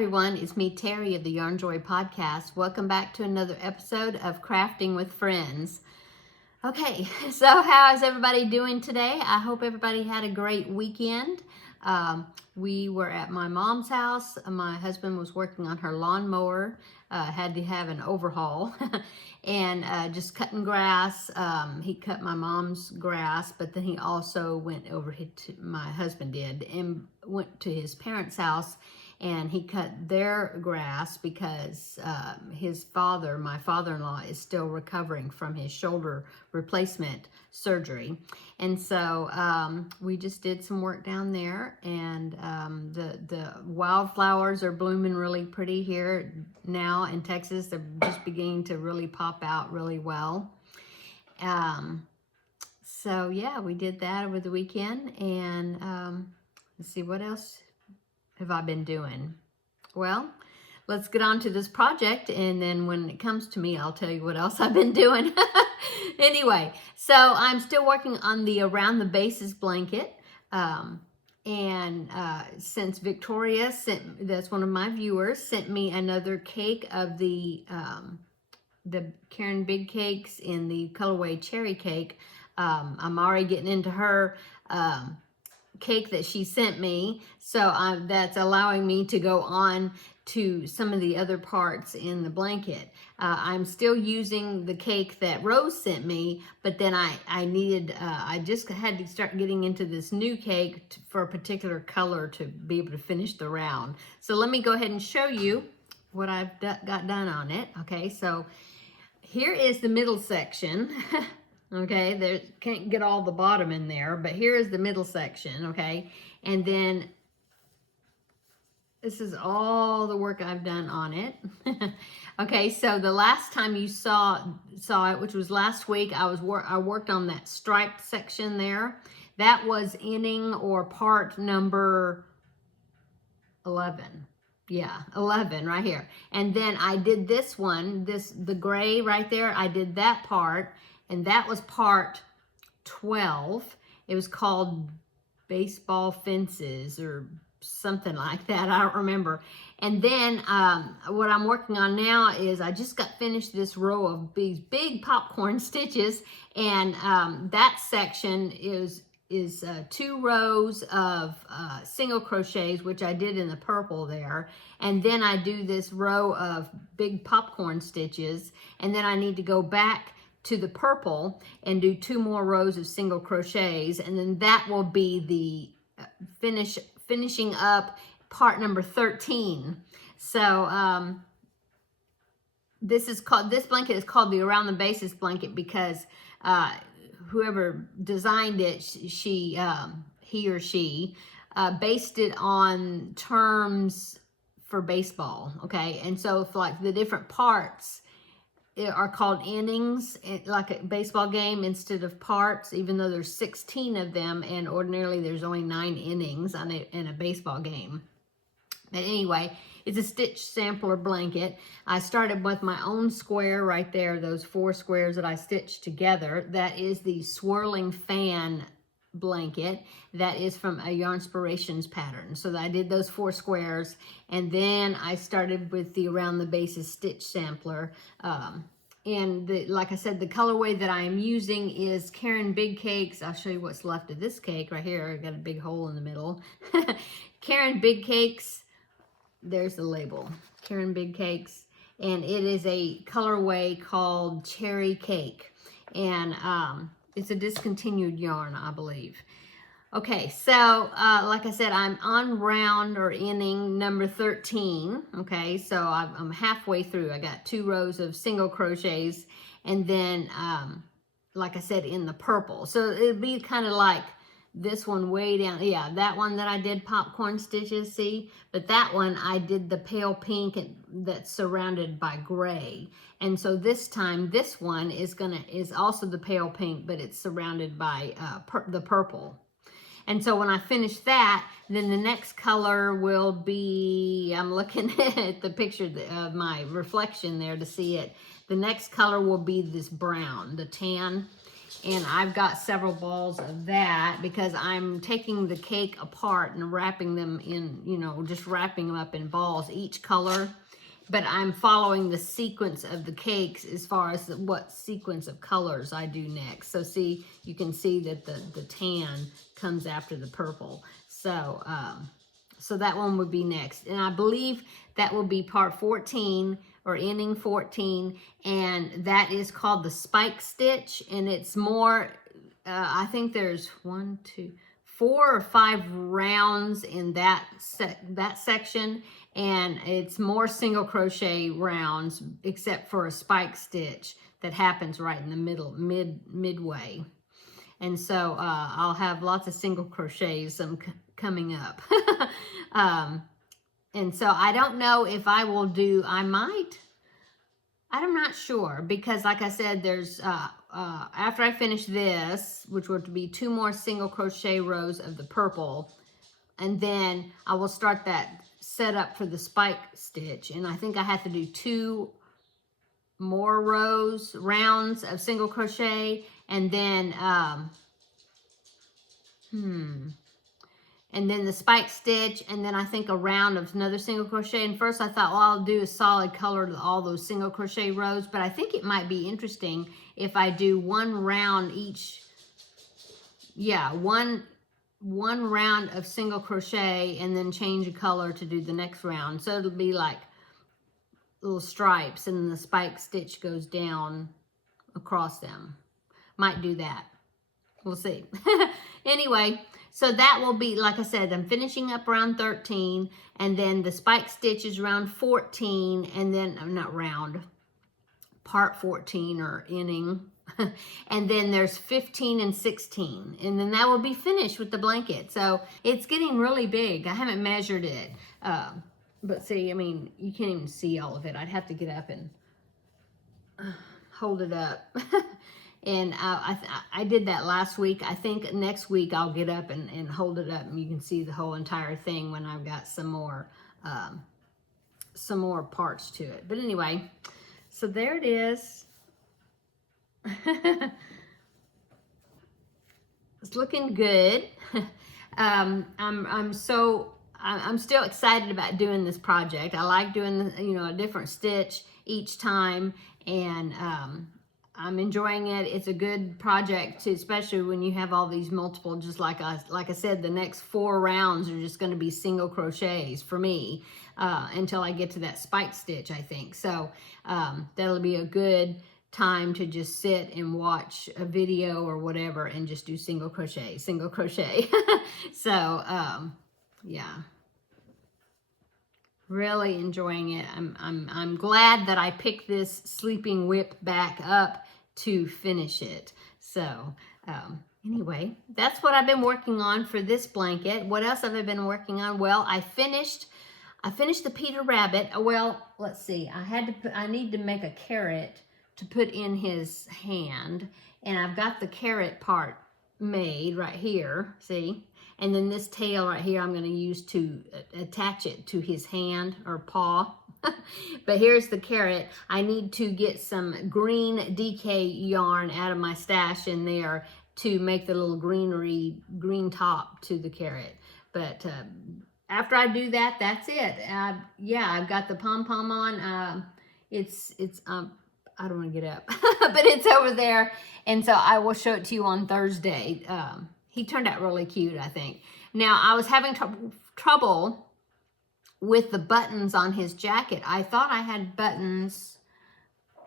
everyone, it's me Terry of the Yarnjoy podcast. Welcome back to another episode of Crafting with Friends. Okay, so how is everybody doing today? I hope everybody had a great weekend. We were at my mom's house. My husband was working on her lawnmower, had to have an overhaul, and just cutting grass. He cut my mom's grass, but then he also went over to, my husband did, and went to his parents' house, and he cut their grass because his father, my father-in-law, is still recovering from his shoulder replacement surgery. And so we just did some work down there, and the wildflowers are blooming really pretty here now in Texas. They're just beginning to really pop out really well. So yeah, we did that over the weekend, and let's see, what else have I been doing? Well, let's get on to this project, and then when it comes to me, I'll tell you what else I've been doing. Anyway, so I'm still working on the Around the Bases blanket. Since Victoria that's one of my viewers, sent me another cake of the Karen Big Cakes in the colorway Cherry Cake. I'm already getting into her cake that she sent me, so that's allowing me to go on to some of the other parts in the blanket. I'm still using the cake that Rose sent me, but then I just had to start getting into this new cake for a particular color to be able to finish the round. So let me go ahead and show you what I've got done on it. Okay, so here is the middle section. Okay, there can't get all the bottom in there, but here is the middle section, okay? And then this is all the work I've done on it. Okay, so the last time you saw it, which was last week, I worked on that striped section there. That was inning or part number 11. Yeah, 11 right here. And then I did this one, the gray right there, I did that part. And that was part 12. It was called Baseball Fences or something like that. I don't remember. And then what I'm working on now is I just got finished this row of these big popcorn stitches. And that section is 2 rows of single crochets, which I did in the purple there. And then I do this row of big popcorn stitches. And then I need to go back to the purple and do 2 more rows of single crochets, and then that will be the finishing up part number 13. So this blanket is called the Around the Bases blanket because whoever designed it, he or she based it on terms for baseball. Okay, and so if like the different parts are called innings, like a baseball game, instead of parts, even though there's 16 of them, and ordinarily there's only 9 innings in a baseball game. But anyway, it's a stitch sampler blanket. I started with my own square right there, those 4 squares that I stitched together. That is the swirling fan blanket that is from a Yarnspirations pattern. So I did those 4 squares, and then I started with the Around the Bases stitch sampler. Like I said, the colorway that I am using is Karen Big Cakes. I'll show you what's left of this cake right here. I got a big hole in the middle. Karen Big Cakes. There's the label. Karen Big Cakes, and it is a colorway called Cherry Cake, and it's a discontinued yarn, I believe. Okay, so like I said, I'm on round or inning number 13. Okay, so I'm halfway through. I got 2 rows of single crochets, and then like I said, in the purple. So it'd be kind of like this one way down. Yeah, that one that I did popcorn stitches, see? But that one I did the pale pink that's surrounded by gray. And so this time, this one is also the pale pink, but it's surrounded by the purple. And so when I finish that, then the next color will be, I'm looking at the picture of my reflection there to see it. The next color will be this brown, the tan. And I've got several balls of that because I'm taking the cake apart and wrapping them in, you know, just wrapping them up in balls, each color. But I'm following the sequence of the cakes as far as what sequence of colors I do next. So see, you can see that the tan comes after the purple. So, so that one would be next. And I believe that will be part 14 or inning 14. And that is called the spike stitch. And it's more, I think there's 4 or 5 rounds in that section. And it's more single crochet rounds except for a spike stitch that happens right in the middle, midway. And so I'll have lots of single crochets coming up. And so I don't know if I will do, I'm not sure, because like I said, there's, after I finish this, which would be 2 more single crochet rows of the purple, and then I will start that setup for the spike stitch. And I think I have to do 2 more rounds of single crochet, and then, and then the spike stitch, and then I think a round of another single crochet. And first I thought, well, I'll do a solid color to all those single crochet rows, but I think it might be interesting if I do 1 round each. Yeah, one round of single crochet and then change a color to do the next round. So it'll be like little stripes, and then the spike stitch goes down across them. Might do that. We'll see. Anyway, so that will be, like I said, I'm finishing up round 13, and then the spike stitch is round 14, and then, not round, part 14 or inning. And then there's 15 and 16, and then that will be finished with the blanket. So it's getting really big. I haven't measured it, but see, I mean, you can't even see all of it. I'd have to get up and hold it up. And I did that last week. I think next week I'll get up and hold it up, and you can see the whole entire thing when I've got some more parts to it. But anyway, so there it is. It's looking good. I'm still excited about doing this project. I like doing, you know, a different stitch each time, and I'm enjoying it. It's a good project too, especially when you have all these multiple, just like I said, the next 4 rounds are just going to be single crochets for me until I get to that spike stitch, I think. So that'll be a good time to just sit and watch a video or whatever and just do single crochet. So yeah, really enjoying it. I'm glad that I picked this sleeping whip back up to finish it. So anyway, that's what I've been working on for this blanket. What else have I been working on? Well, I finished the Peter Rabbit. Well, let's see. I need to make a carrot to put in his hand, and I've got the carrot part made right here, see? And then this tail right here I'm going to use to attach it to his hand or paw. But here's the carrot. I need to get some green DK yarn out of my stash in there to make the little green top to the carrot. But after I do that, that's it. Yeah, I've got the pom-pom on. I don't want to get up, but it's over there. And so I will show it to you on Thursday. He turned out really cute, I think. Now, I was having trouble with the buttons on his jacket. I thought I had buttons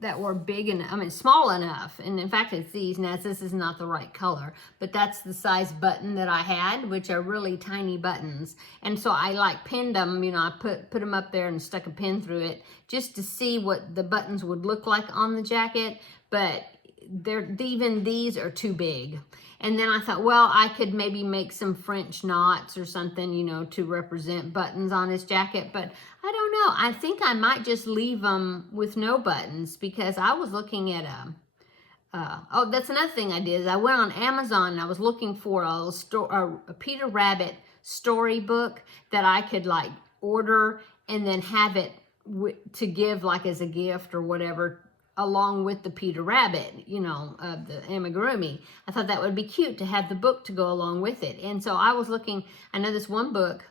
that were big and, I mean, small enough. And in fact, it's these. Now, this is not the right color, but that's the size button that I had, which are really tiny buttons. And so I like pinned them, you know, I put them up there and stuck a pin through it just to see what the buttons would look like on the jacket. But even these are too big. And then I thought, well, I could maybe make some French knots or something, you know, to represent buttons on his jacket. But I don't know. I think I might just leave them with no buttons, because I was looking at oh, that's another thing I did. Is I went on Amazon and I was looking for a Peter Rabbit storybook that I could like order and then have it to give like as a gift or whatever along with the Peter Rabbit, you know, of the amigurumi. I thought that would be cute to have the book to go along with it. And so I was looking, I know this one book,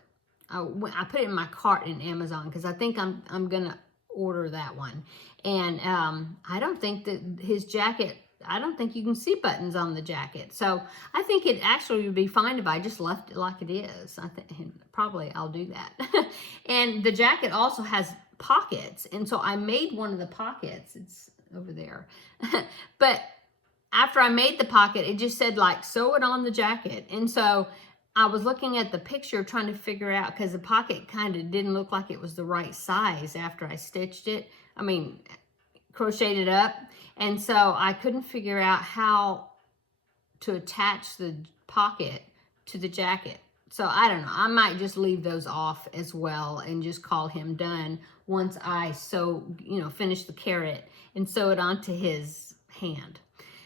I put it in my cart in Amazon because I think I'm going to order that one. And I don't think that his jacket, I don't think you can see buttons on the jacket. So I think it actually would be fine if I just left it like it is. I think probably I'll do that. And the jacket also has pockets. And so I made one of the pockets. It's over there. But after I made the pocket, it just said like, sew it on the jacket. And so I was looking at the picture trying to figure out, because the pocket kind of didn't look like it was the right size after I stitched it. I mean, crocheted it up. And so I couldn't figure out how to attach the pocket to the jacket. So I don't know. I might just leave those off as well and just call him done once I finish the carrot and sew it onto his hand.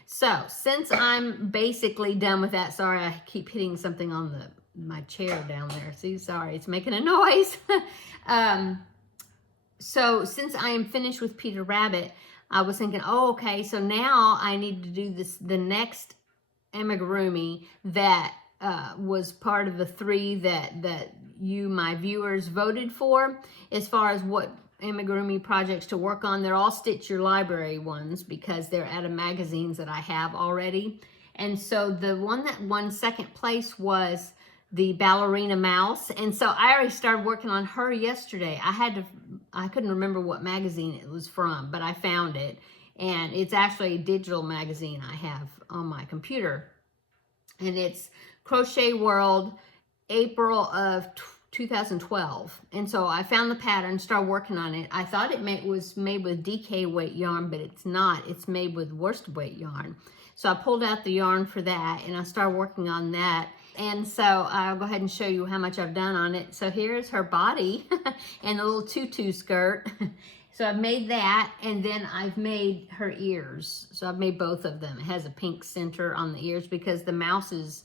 So since I'm basically done with that, sorry, I keep hitting something on my chair down there. See, sorry, it's making a noise. So since I am finished with Peter Rabbit, I was thinking, oh, okay, so now I need to do the next amigurumi that was part of the 3 that you, my viewers, voted for as far as what amigurumi projects to work on. They're all Stitch Your Library ones because they're out of magazines that I have already. And so the one that won second place was the ballerina mouse. And so I already started working on her yesterday. I couldn't remember what magazine it was from, but I found it. And it's actually a digital magazine I have on my computer. And it's Crochet World, April of 2012. And so I found the pattern, started working on it. I thought it was made with DK weight yarn, but it's not. It's made with worsted weight yarn. So I pulled out the yarn for that and I started working on that. And so I'll go ahead and show you how much I've done on it. So here's her body and a little tutu skirt. So I've made that, and then I've made her ears. So I've made both of them. It has a pink center on the ears because the mouse is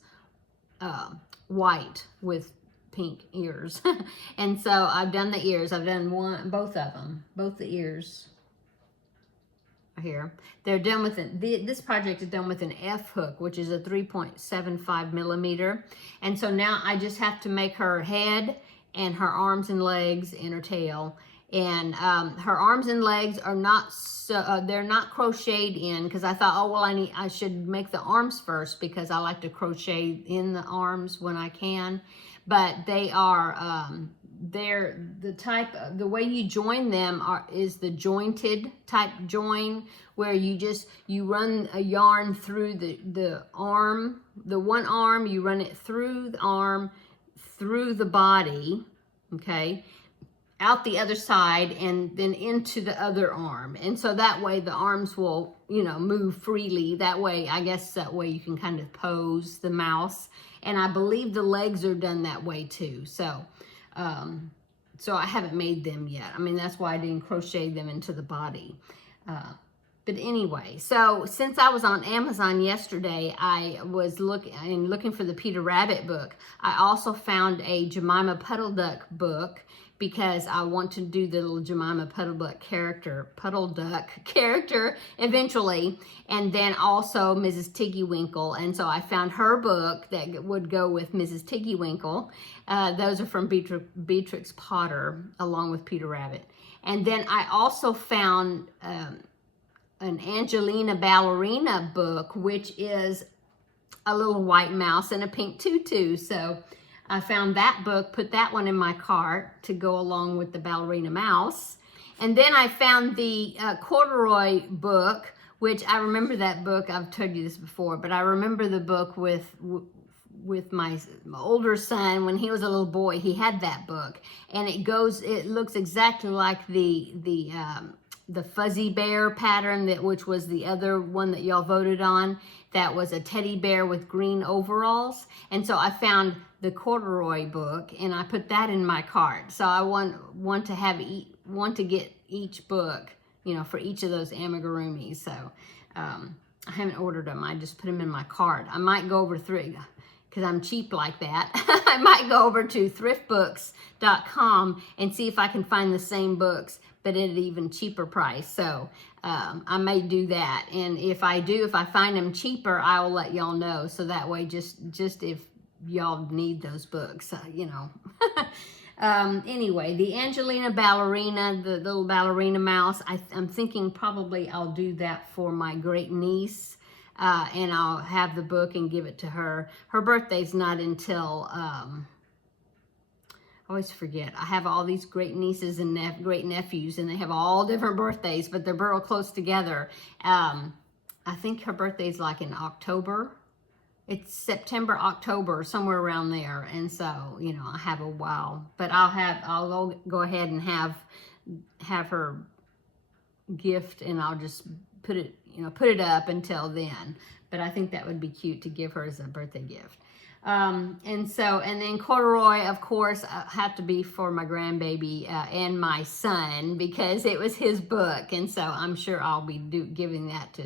white with pink ears. And so I've done the ears. I've done both of them, both the ears. Here, they're done with this project is done with an F hook, which is a 3.75 millimeter. And so now I just have to make her head and her arms and legs and her tail. And her arms and legs are not they're not crocheted in, because I thought, oh well, I should make the arms first because I like to crochet in the arms when I can. But they are they're the way you join them is the jointed type join, where you run a yarn through the arm, the one arm, you run it through the arm, through the body, okay, out the other side, and then into the other arm. And so that way the arms will, move freely. That way, I guess that way you can kind of pose the mouse. And I believe the legs are done that way too. So I haven't made them yet. I mean, that's why I didn't crochet them into the body. But anyway, so since I was on Amazon yesterday, I was looking for the Peter Rabbit book. I also found a Jemima Puddle Duck book because I want to do the little Jemima Puddle Duck character eventually. And then also Mrs. Tiggywinkle. And so I found her book that would go with Mrs. Tiggywinkle. Those are from Beatrix Potter, along with Peter Rabbit. And then I also found an Angelina Ballerina book, which is a little white mouse and a pink tutu. So I found that book, put that one in my cart to go along with the ballerina mouse. And then I found the corduroy book, which I remember that book. I've told you this before, but I remember the book with my older son when he was a little boy. He had that book, and it looks exactly like the fuzzy bear pattern, which was the other one that y'all voted on. That was a teddy bear with green overalls. And so I found the corduroy book and I put that in my cart. So I want to get each book, for each of those amigurumis. So I haven't ordered them. I just put them in my cart. I might go over because I'm cheap like that. I might go over to thriftbooks.com and see if I can find the same books, but at an even cheaper price. So I may do that. And if I find them cheaper, I will let y'all know. So that way, just if y'all need those books, you know. Anyway, the Angelina ballerina, the little ballerina mouse, I'm thinking probably I'll do that for my great niece. And I'll have the book and give it to her. Her birthday's not until, I always forget. I have all these great nieces and great nephews, and they have all different birthdays, but they're real close together. I think her birthday's like in October. It's September, October, somewhere around there. And so, you know, I have a while, but I'll go ahead and have her gift, and I'll just put it up until then. But I think that would be cute to give her as a birthday gift. And then corduroy, of course, have to be for my grandbaby and my son, because it was his book, and so I'm sure I'll be giving that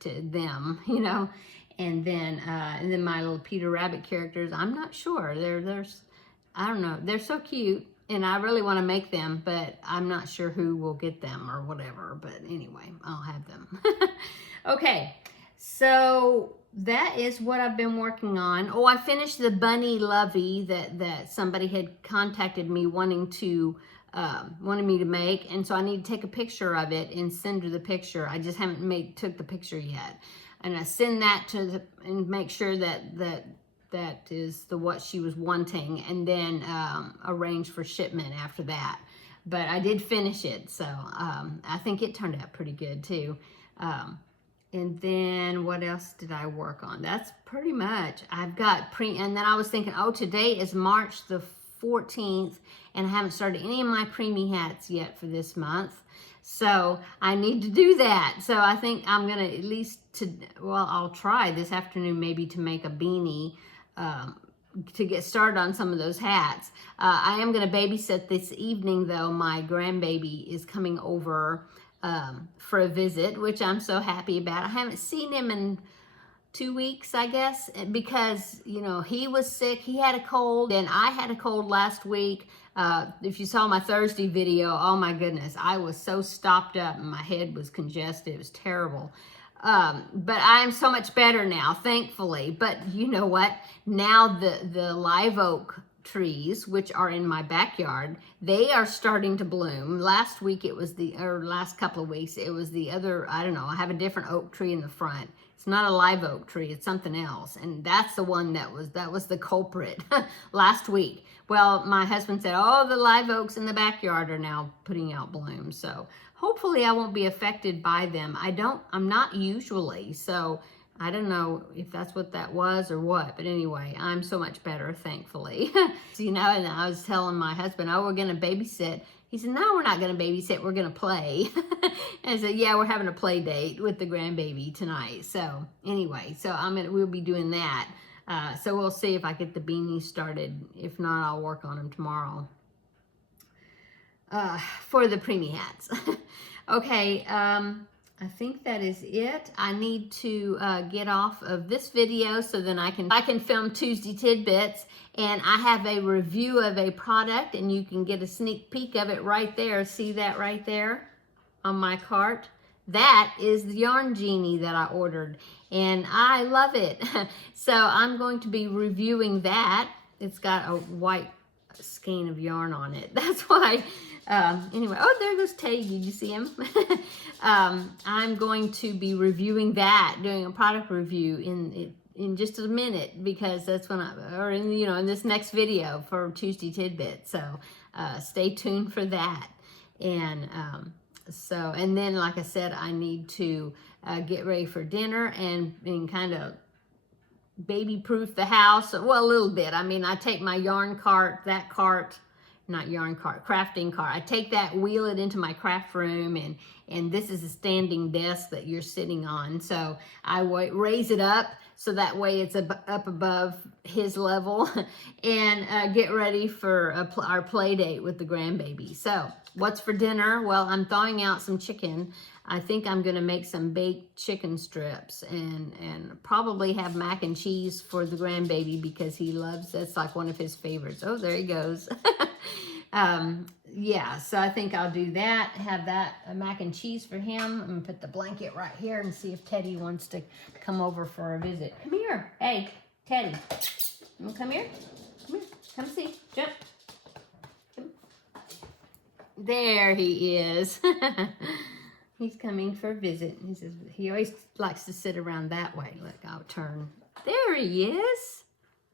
to them, you know. And then my little Peter Rabbit characters, I'm not sure. I don't know. They're so cute, and I really want to make them, but I'm not sure who will get them or whatever. But anyway, I'll have them. Okay, so that is what I've been working on. Oh, I finished the bunny lovey that somebody had contacted me wanted me to make, and so I need to take a picture of it and send her the picture. I just haven't took the picture yet. And I send that and make sure that is what she was wanting, and then arrange for shipment after that. But I did finish it, so I think it turned out pretty good too. And then what else did I work on? That's pretty much. I've got and then I was thinking, oh, today is March the 14th, and I haven't started any of my preemie hats yet for this month. So I need to do that. So I think I'm going to at least I'll try this afternoon maybe to make a beanie to get started on some of those hats. I am going to babysit this evening, though. My grandbaby is coming over for a visit, which I'm so happy about. I haven't seen him in 2 weeks, I guess, because, you know, he was sick. He had a cold, and I had a cold last week. If you saw my Thursday video, oh my goodness, I was so stopped up and my head was congested. It was terrible. But I'm so much better now, thankfully. But you know what? Now the live oak trees, which are in my backyard, they are starting to bloom. Last week last couple of weeks, it was the other, I don't know, I have a different oak tree in the front. It's not a live oak tree, it's something else. And that's the one that was the culprit last week. Well, my husband said, oh, the live oaks in the backyard are now putting out blooms. So hopefully I won't be affected by them. I'm not usually, so I don't know if that's what that was or what. But anyway, I'm so much better, thankfully. So, you know, and I was telling my husband, oh, we're going to babysit. He said, no, we're not going to babysit. We're going to play. And I said, yeah, we're having a play date with the grandbaby tonight. So anyway, we'll be doing that. So we'll see if I get the beanies started. If not, I'll work on them tomorrow for the preemie hats. Okay, I think that is it. I need to get off of this video so then I can film Tuesday Tidbits, and I have a review of a product, and you can get a sneak peek of it right there. See that right there on my cart? That is the Yarn Genie that I ordered, and I love it. So I'm going to be reviewing that. It's got a white skein of yarn on it. That's why. Anyway, oh, there goes Teddy. Did you see him? I'm going to be reviewing that, doing a product review in just a minute, because that's when in this next video for Tuesday Tidbit. So stay tuned for that. And and then, like I said, I need to get ready for dinner and kind of baby proof the house. Well, a little bit. I mean, I take my yarn cart, crafting cart. I take that, wheel it into my craft room, and this is a standing desk that you're sitting on. So I raise it up so that way it's up above his level, and get ready for our play date with the grandbaby. So what's for dinner? Well, I'm thawing out some chicken. I think I'm going to make some baked chicken strips and probably have mac and cheese for the grandbaby, because that's like one of his favorites. Oh, there he goes. yeah, so I think I'll do that. Have that mac and cheese for him. I'm gonna put the blanket right here and see if Teddy wants to come over for a visit. Come here. Hey, Teddy. You wanna come here? Come here. Come see. Jump. Come. There he is. He's coming for a visit. He says he always likes to sit around that way. Look, I'll turn. There he is.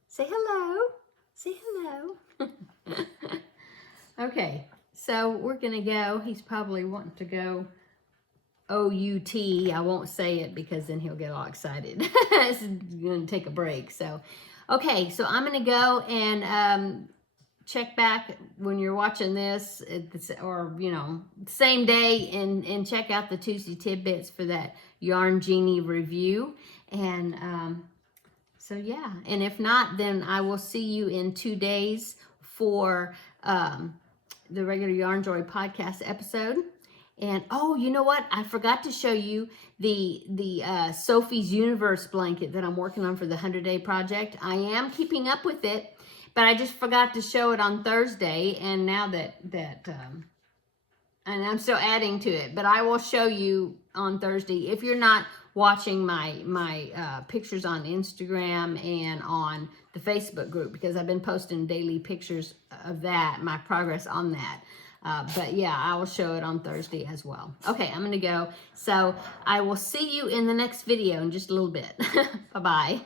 Say hello. Say hello. Okay, so we're gonna go. He's probably wanting to go O-U-T. I won't say it because then he'll get all excited. He's gonna take a break. So, okay, so I'm gonna go and check back when you're watching this, or you know, same day, and check out the Tuesday Tidbits for that Yarn Genie review. And so yeah, and if not, then I will see you in 2 days for the regular Yarnjoy podcast episode. And oh, you know what? I forgot to show you the Sophie's Universe blanket that I'm working on for the 100-day project. I am keeping up with it, but I just forgot to show it on Thursday. And now that and I'm still adding to it, but I will show you on Thursday. If you're not watching my pictures on Instagram and on the Facebook group, because I've been posting daily pictures of that, my progress on that. But yeah, I will show it on Thursday as well. Okay, I'm gonna go. So I will see you in the next video in just a little bit. Bye-bye.